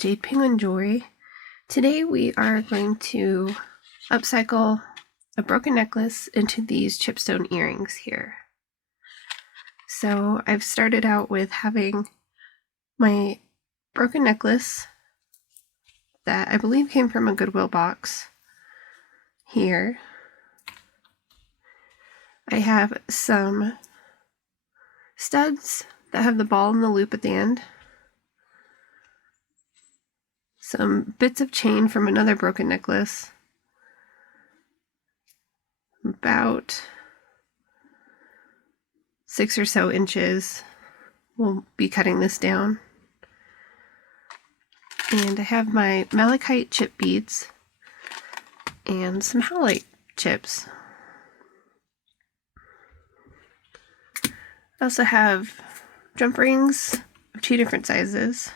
Jade Penguin Jewelry. Today we are going to upcycle a broken necklace into these chipstone earrings here. So I've started out with having my broken necklace that I believe came from a Goodwill box here. I have some studs that have the ball and the loop at the end. Some bits of chain from another broken necklace. About 6 or so inches. We'll be cutting this down. And I have my Malachite chip beads and some Howlite chips. I also have jump rings of 2 different sizes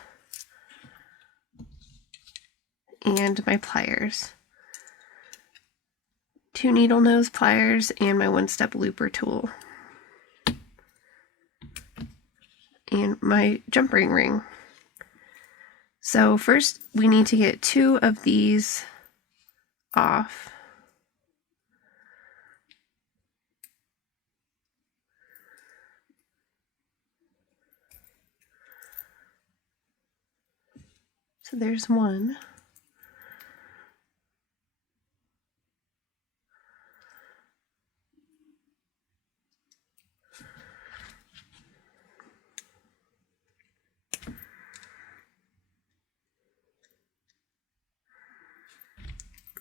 and my pliers. 2 needle nose pliers and my 1-step looper tool. And my jump ring. So first we need to get 2 of these off. So there's one.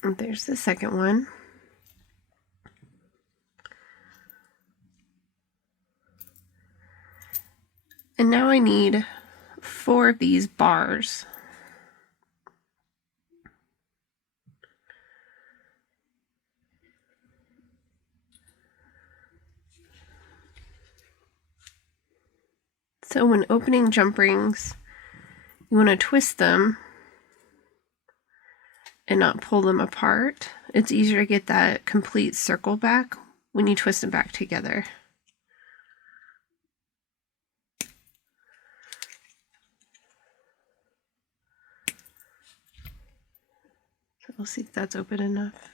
And there's the second one. And now I need 4 of these bars. So when opening jump rings, you want to twist them and not pull them apart. It's easier to get that complete circle back when you twist them back together. So we'll see if that's open enough.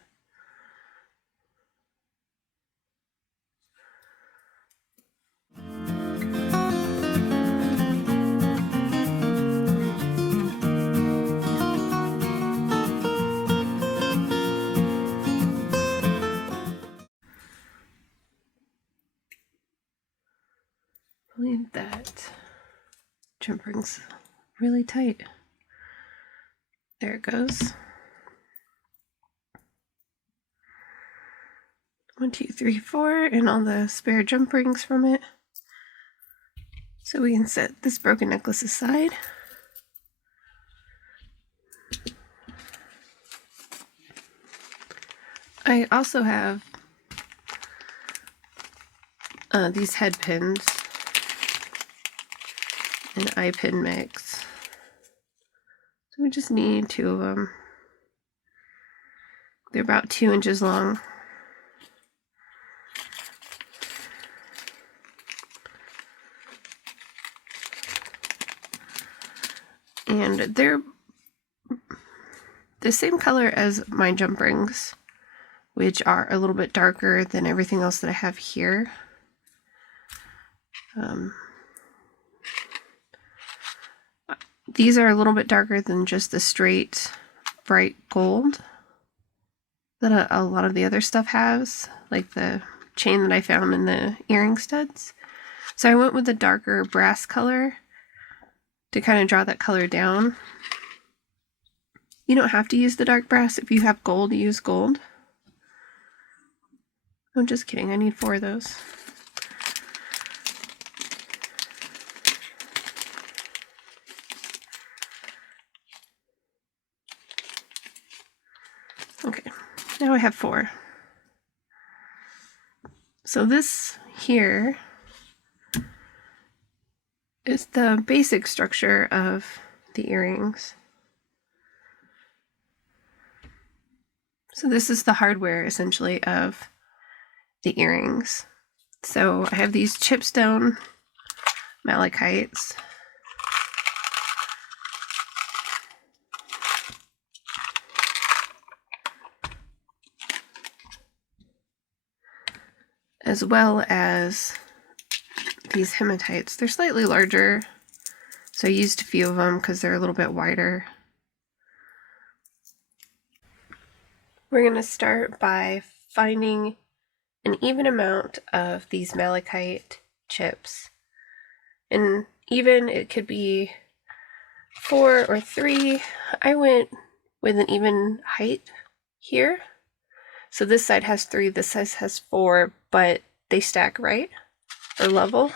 I believe that jump ring's really tight. There it goes. 1, 2, 3, 4, and all the spare jump rings from it. So we can set this broken necklace aside. I also have these head pins, an eye pin mix. So we just need 2 of them. They're about 2 inches long. And they're the same color as my jump rings, which are a little bit darker than everything else that I have here. These are a little bit darker than just the straight bright gold that a lot of the other stuff has, like the chain that I found in the earring studs. So I went with the darker brass color to kind of draw that color down. You don't have to use the dark brass. If you have gold, use gold. I'm just kidding, I need 4 of those. Okay, now I have 4. So this here is the basic structure of the earrings. So this is the hardware essentially of the earrings. So I have these chipstone malachites. as well as these hematites. They're slightly larger, so I used a few of them because they're a little bit wider. We're going to start by finding an even amount of these malachite chips. And even, it could be 4 or 3. I went with an even height here. So this side has 3, this side has 4, but they stack right, or level.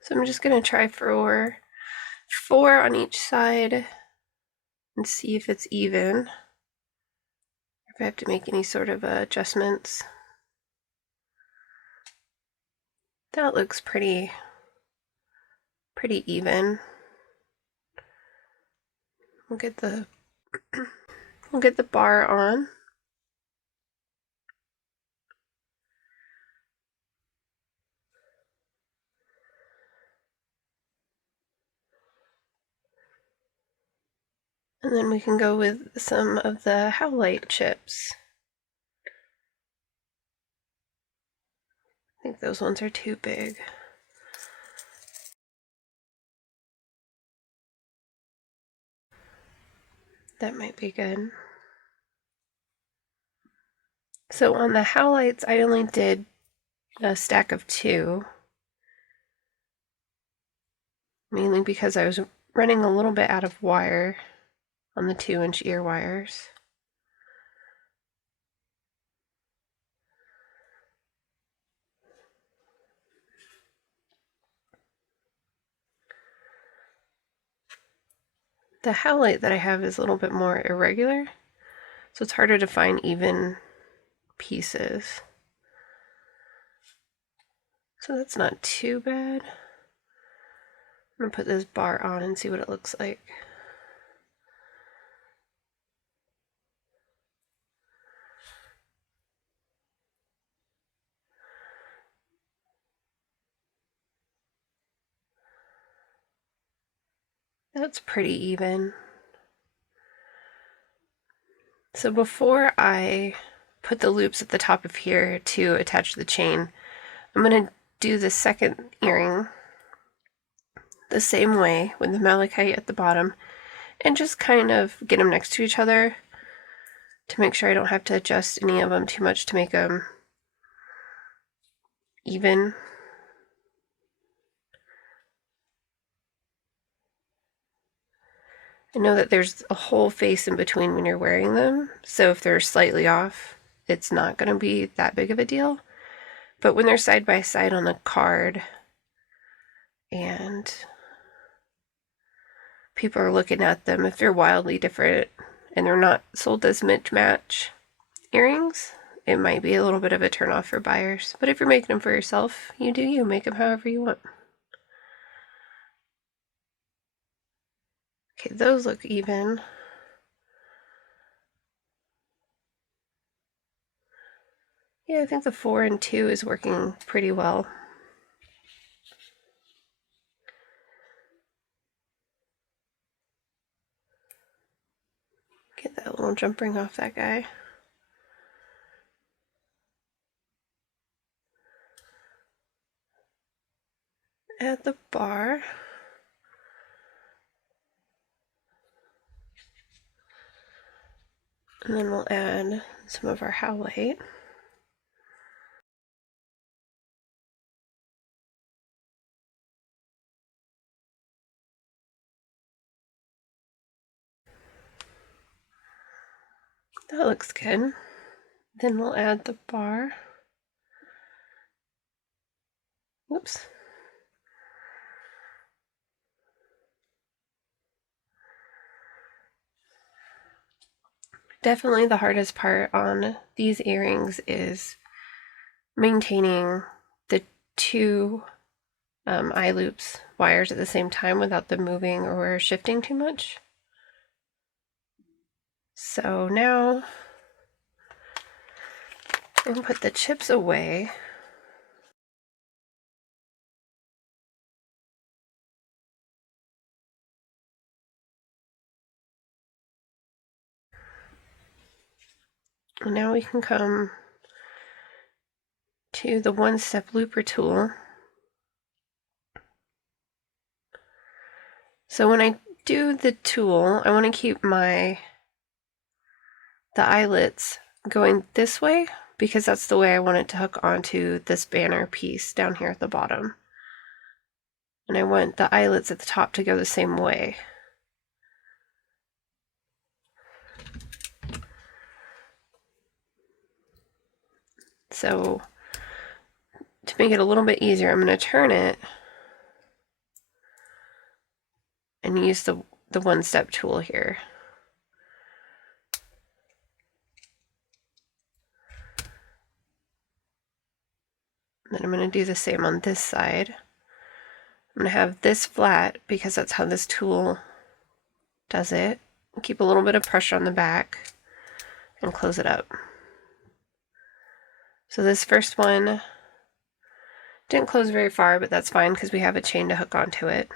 So I'm just going to try for 4 on each side and see if it's even, if I have to make any sort of adjustments. That looks pretty even. We'll get the bar on. And then we can go with some of the Howlite chips. I think those ones are too big. That might be good. So on the Howlites, I only did a stack of 2. Mainly because I was running a little bit out of wire on the 2-inch ear wires. The Howlite that I have is a little bit more irregular, so it's harder to find even pieces. So that's not too bad. I'm going to put this bar on and see what it looks like. That's pretty even. So before I put the loops at the top of here to attach the chain, I'm going to do the second earring the same way with the malachite at the bottom and just kind of get them next to each other to make sure I don't have to adjust any of them too much to make them even. I know that there's a whole face in between when you're wearing them, so if they're slightly off, it's not going to be that big of a deal. But when they're side by side on the card and people are looking at them, if they're wildly different and they're not sold as mismatch earrings, it might be a little bit of a turnoff for buyers. But if you're making them for yourself, you do you. Make them however you want. Okay, those look even. Yeah, I think the 4 and 2 is working pretty well. Get that little jump ring off that guy. Add the bar. And then we'll add some of our howlite. That looks good. Then we'll add the bar. Whoops. Definitely the hardest part on these earrings is maintaining the 2 eye loops wires at the same time without them moving or shifting too much. So now I'm going to put the chips away. And now we can come to the one-step looper tool. So when I do the tool, I want to keep the eyelets going this way because that's the way I want it to hook onto this banner piece down here at the bottom. And I want the eyelets at the top to go the same way. So to make it a little bit easier, I'm going to turn it and use the one-step tool here. Then I'm going to do the same on this side. I'm going to have this flat because that's how this tool does it. Keep a little bit of pressure on the back and close it up. So this first one didn't close very far, but that's fine because we have a chain to hook onto it.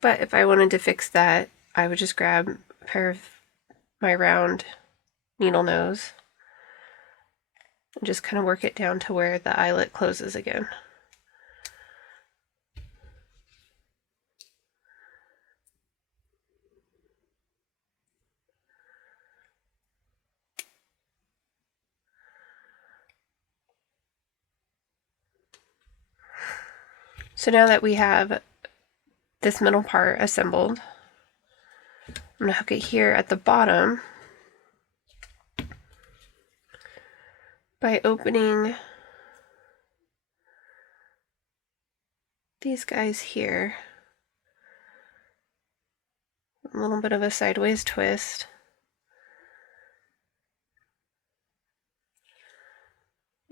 But if I wanted to fix that, I would just grab a pair of my round needle nose and just kind of work it down to where the eyelet closes again. So now that we have this middle part assembled, I'm going to hook it here at the bottom by opening these guys here. A little bit of a sideways twist.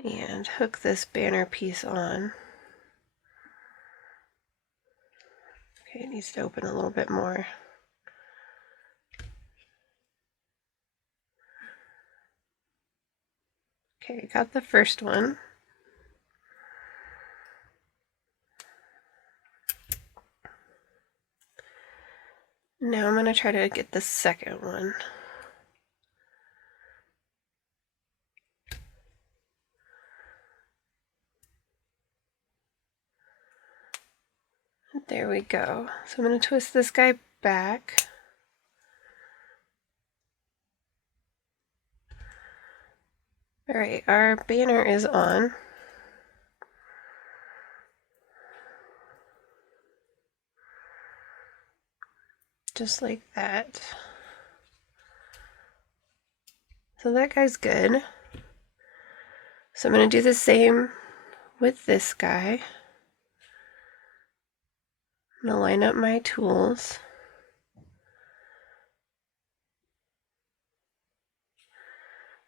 And hook this banner piece on. Okay, it needs to open a little bit more. Okay, got the first one. Now I'm going to try to get the second one. There we go. So I'm going to twist this guy back. Alright, our banner is on. Just like that. So that guy's good. So I'm going to do the same with this guy. I'm going to line up my tools.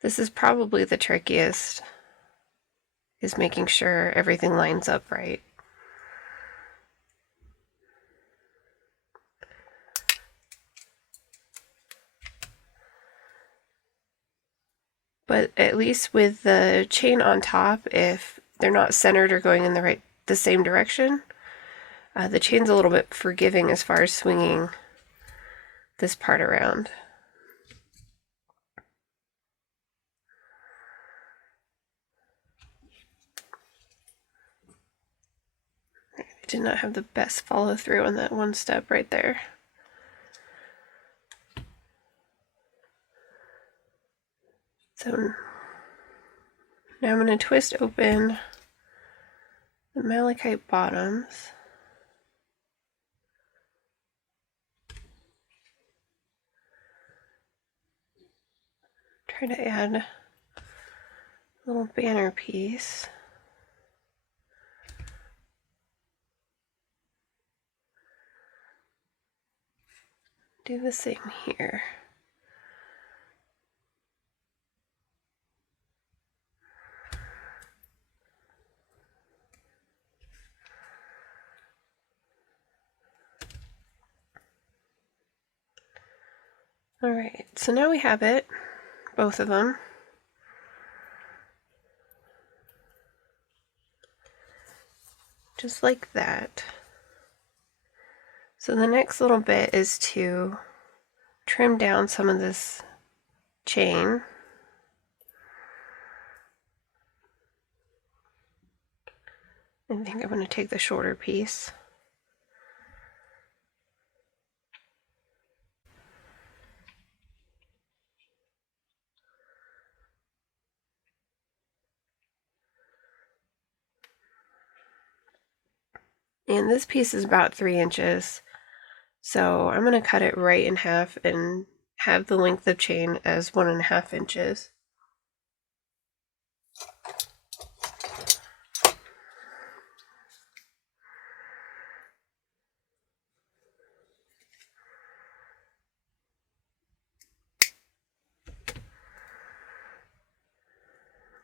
This is probably the trickiest, is making sure everything lines up right. But at least with the chain on top, if they're not centered or going in the same direction, the chain's a little bit forgiving as far as swinging this part around. I did not have the best follow through on that one step right there. So now I'm going to twist open the malachite bottoms. Try to add a little banner piece. Do the same here. Alright, so now we have it, both of them. Just like that. So the next little bit is to trim down some of this chain. I think I'm going to take the shorter piece. And this piece is about 3 inches. So I'm going to cut it right in half and have the length of chain as 1.5 inches.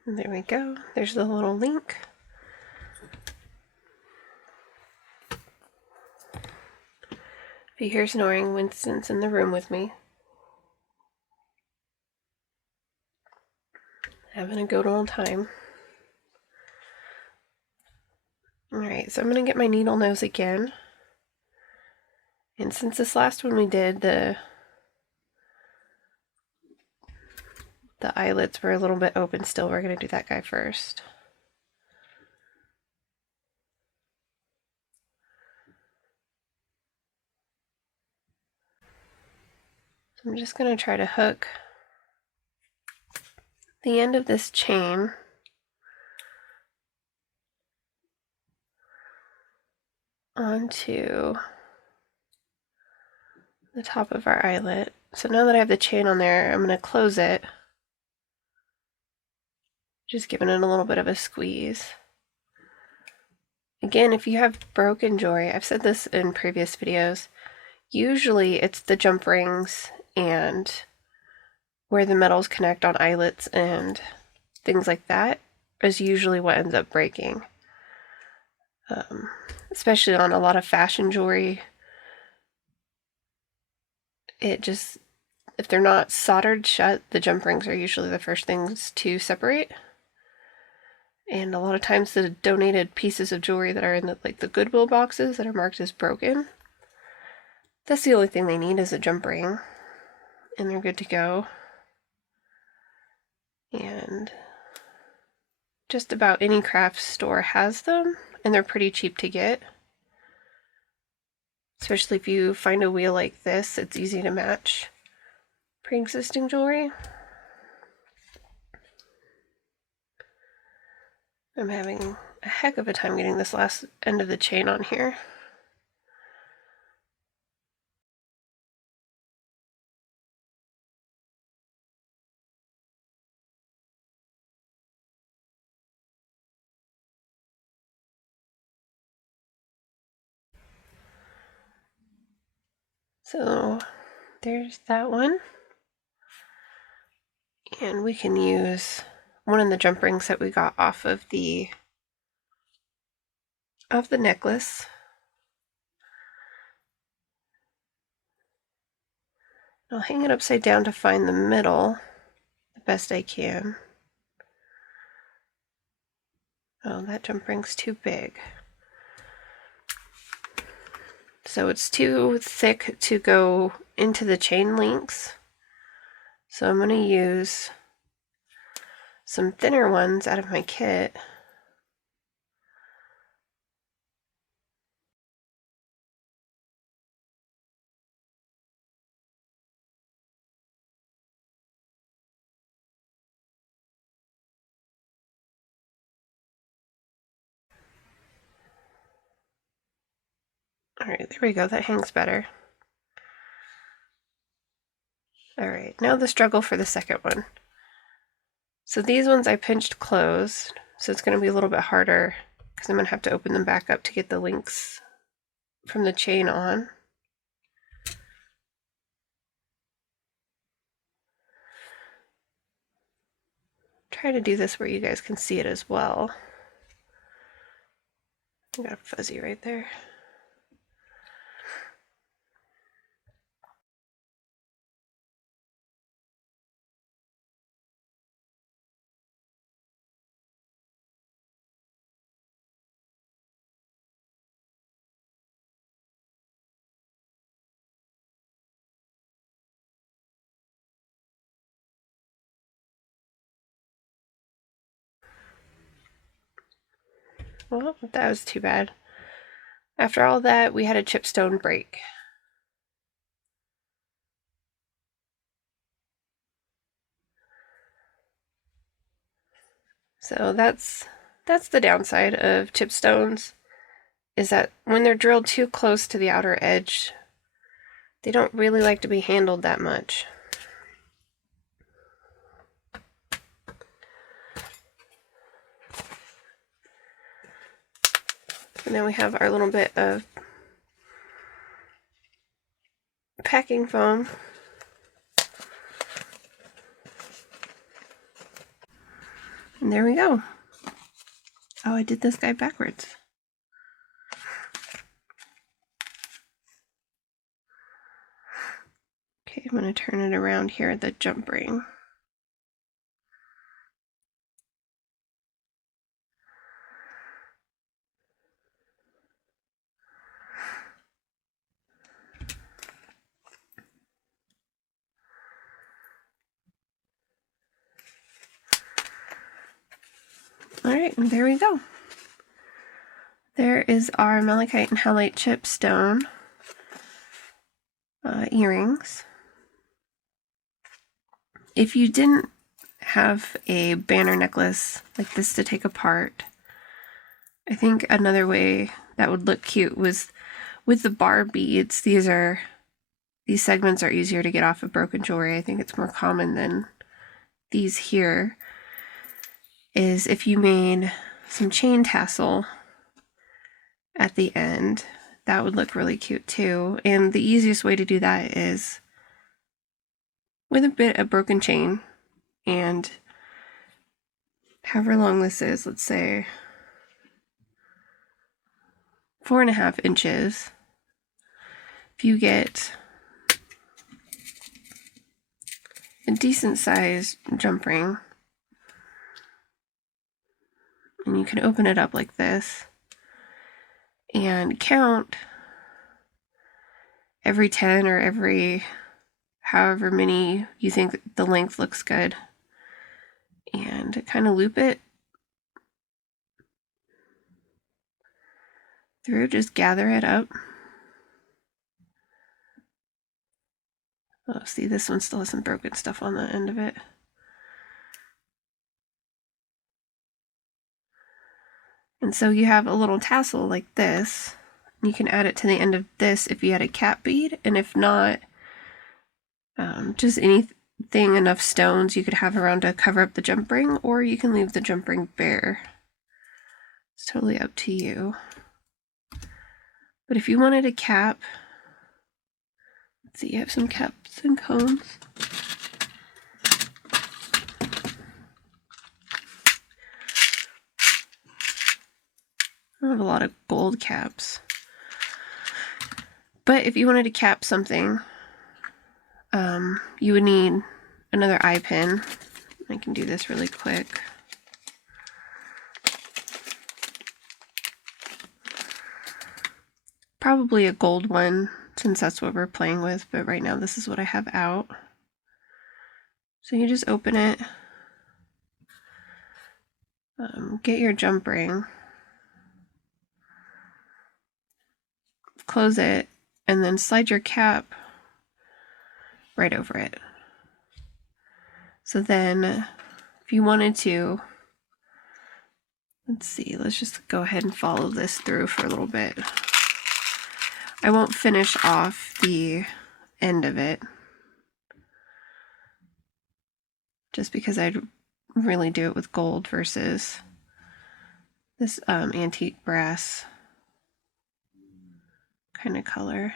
And there we go. There's the little link. If you hear snoring, Winston's in the room with me, having a good old time. Alright, so I'm going to get my needle nose again. And since this last one we did, the eyelets were a little bit open still, we're going to do that guy first. So I'm just going to try to hook the end of this chain onto the top of our eyelet. So now that I have the chain on there, I'm going to close it, just giving it a little bit of a squeeze. Again, if you have broken jewelry, I've said this in previous videos, usually it's the jump rings and where the metals connect on eyelets and things like that is usually what ends up breaking. Especially on a lot of fashion jewelry, it just, if they're not soldered shut, the jump rings are usually the first things to separate. And a lot of times the donated pieces of jewelry that are in the Goodwill boxes that are marked as broken, that's the only thing they need is a jump ring, and they're good to go. And just about any craft store has them, and they're pretty cheap to get. Especially if you find a wheel like this, it's easy to match pre-existing jewelry. I'm having a heck of a time getting this last end of the chain on here. So there's that one. And we can use one of the jump rings that we got off of the necklace. I'll hang it upside down to find the middle the best I can. Oh, that jump ring's too big. So it's too thick to go into the chain links. So I'm going to use some thinner ones out of my kit. Alright, there we go, that hangs better. Alright, now the struggle for the second one. So these ones I pinched closed, so it's going to be a little bit harder because I'm going to have to open them back up to get the links from the chain on. Try to do this where you guys can see it as well. I got a fuzzy right there. Well, that was too bad. After all that, we had a chipstone break. So that's the downside of chipstones, is that when they're drilled too close to the outer edge, they don't really like to be handled that much. And then we have our little bit of packing foam. And there we go. Oh, I did this guy backwards. Okay, I'm going to turn it around here at the jump ring. Alright, and there we go. There is our Malachite and Howlite Chip stone earrings. If you didn't have a banner necklace like this to take apart, I think another way that would look cute was with the bar beads. These segments are easier to get off of broken jewelry. I think it's more common than these here. Is if you made some chain tassel at the end, that would look really cute too. And the easiest way to do that is with a bit of broken chain, and however long this is, let's say 4.5 inches. If you get a decent sized jump ring, and you can open it up like this and count every 10 or every however many you think the length looks good, and kind of loop it through, just gather it up. Oh, see, this one still has some broken stuff on the end of it. And so you have a little tassel like this. You can add it to the end of this if you had a cap bead, and if not, just anything, enough stones you could have around to cover up the jump ring, or you can leave the jump ring bare. It's totally up to you. But if you wanted a cap, let's see, you have some caps and cones. I have a lot of gold caps. But if you wanted to cap something, you would need another eye pin. I can do this really quick. Probably a gold one, since that's what we're playing with, but right now this is what I have out. So you just open it, get your jump ring, close it, and then slide your cap right over it. So then if you wanted to, let's see, let's just go ahead and follow this through for a little bit. I won't finish off the end of it, just because I'd really do it with gold versus this antique brass kind of color.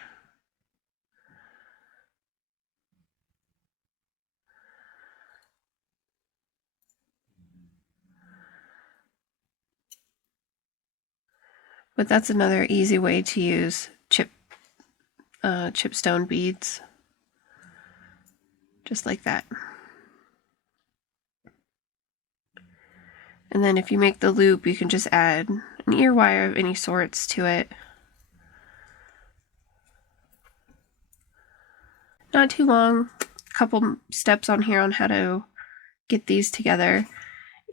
But that's another easy way to use chipstone beads, just like that. And then if you make the loop, you can just add an ear wire of any sorts to it. Not too long, a couple steps on here on how to get these together.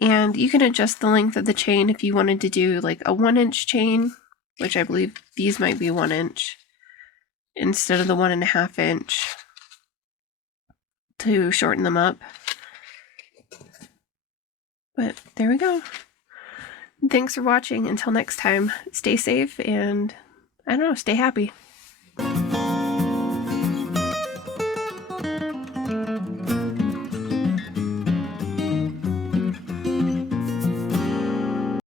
And you can adjust the length of the chain if you wanted to do like a 1-inch chain, which I believe these might be 1 inch, instead of the 1.5 inch, to shorten them up. But there we go. Thanks for watching. Until next time, stay safe and, I don't know, stay happy.